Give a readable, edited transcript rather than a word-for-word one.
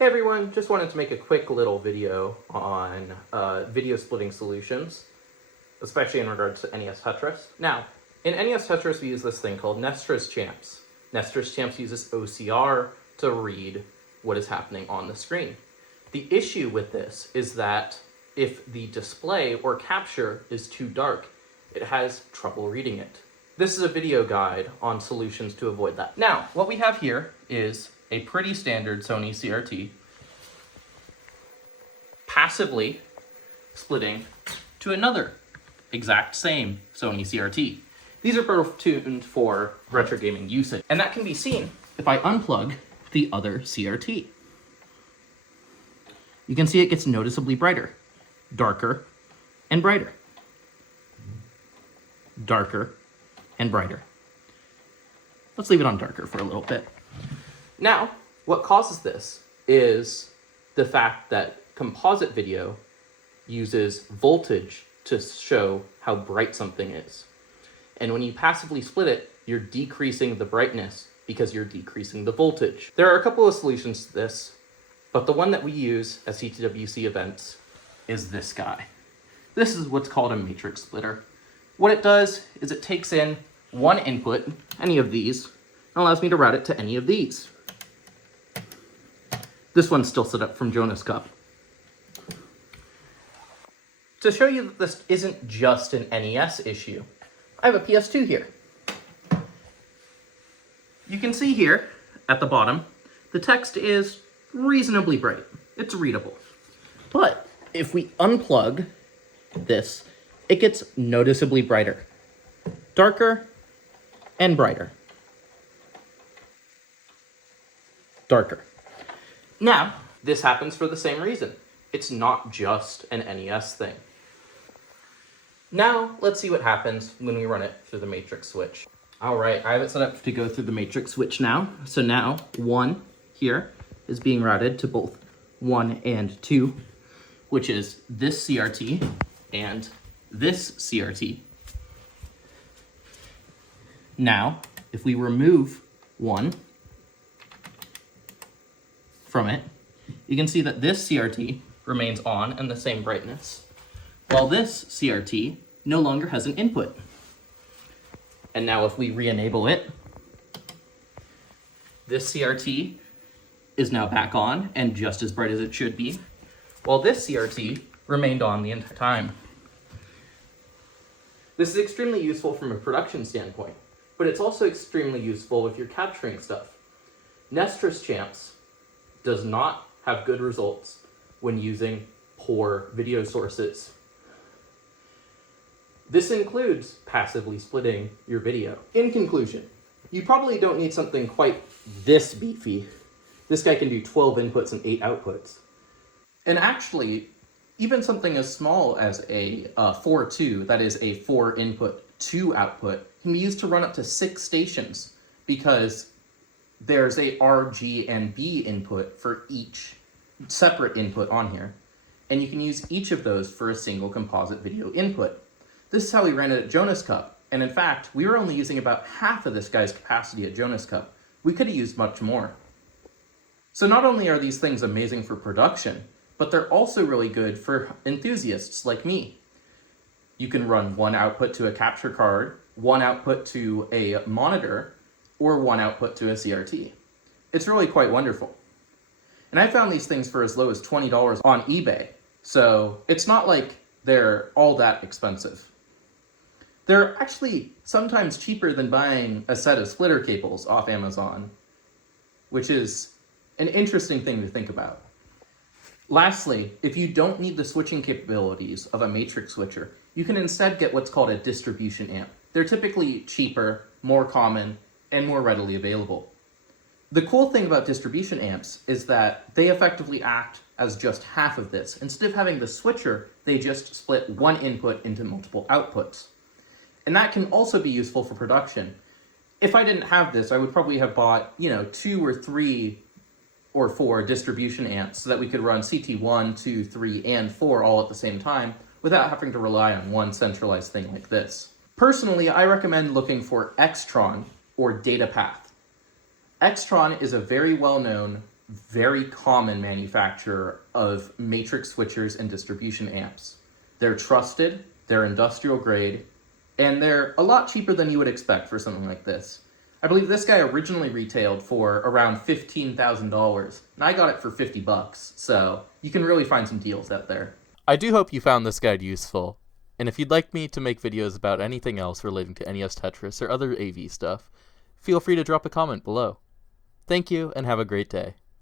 Hey everyone, just wanted to make a quick little video on video splitting solutions, especially in regards to NES Tetris. Now, in NES Tetris we use this thing called Tetris Champs. Tetris Champs uses OCR to read what is happening on the screen. The issue with this is that if the display or capture is too dark, it has trouble reading it. This is a video guide on solutions to avoid that. Now, what we have here is a pretty standard Sony CRT passively splitting to another exact same Sony CRT. These are both tuned for retro gaming usage, and that can be seen if I unplug the other CRT. You can see it gets noticeably brighter, darker, and brighter. Darker and brighter. Let's leave it on darker for a little bit. Now, what causes this is the fact that composite video uses voltage to show how bright something is. And when you passively split it, you're decreasing the brightness because you're decreasing the voltage. There are a couple of solutions to this, but the one that we use at CTWC events is this guy. This is what's called a matrix splitter. What it does is it takes in one input, any of these, and allows me to route it to any of these. This one's still set up from Jonas Cup. To show you that this isn't just an NES issue, I have a PS2 here. You can see here at the bottom, the text is reasonably bright. It's readable. But if we unplug this, it gets noticeably brighter, darker, and brighter. Darker. Now, this happens for the same reason. It's not just an NES thing. Now, let's see what happens when we run it through the matrix switch. All right, I have it set up to go through the matrix switch now. So now, 1 here is being routed to both 1 and 2, which is this CRT and this CRT. Now, if we remove 1 from it, you can see that this CRT remains on and the same brightness, while this CRT no longer has an input. And now if we re-enable it, this CRT is now back on and just as bright as it should be, while this CRT remained on the entire time. This is extremely useful from a production standpoint, but it's also extremely useful if you're capturing stuff. Tetris Champs does not have good results when using poor video sources. This includes passively splitting your video. In conclusion, you probably don't need something quite this beefy. This guy can do 12 inputs and 8 outputs. And actually, even something as small as a 4-2, that is a 4 input, 2 output, can be used to run up to 6 stations because there's a R, G, and B input for each separate input on here. And you can use each of those for a single composite video input. This is how we ran it at Jonas Cup. And in fact, we were only using about half of this guy's capacity at Jonas Cup. We could have used much more. So not only are these things amazing for production, but they're also really good for enthusiasts like me. You can run 1 output to a capture card, 1 output to a monitor, or 1 output to a CRT. It's really quite wonderful. And I found these things for as low as $20 on eBay, so it's not like they're all that expensive. They're actually sometimes cheaper than buying a set of splitter cables off Amazon, which is an interesting thing to think about. Lastly, if you don't need the switching capabilities of a matrix switcher, you can instead get what's called a distribution amp. They're typically cheaper, more common, and more readily available. The cool thing about distribution amps is that they effectively act as just half of this. Instead of having the switcher, they just split 1 input into multiple outputs. And that can also be useful for production. If I didn't have this, I would probably have bought, 2 or 3 or 4 distribution amps so that we could run CT1, 2, 3, and 4 all at the same time without having to rely on one centralized thing like this. Personally, I recommend looking for Xtron or DataPath. Xtron is a very well-known very common manufacturer of matrix switchers and distribution amps. They're trusted, they're industrial grade, and they're a lot cheaper than you would expect for something like this. I believe this guy originally retailed for around $15,000, and I got it for $50, so you can really find some deals out there. I do hope you found this guide useful, and if you'd like me to make videos about anything else relating to NES Tetris or other AV stuff, feel free to drop a comment below. Thank you, and have a great day.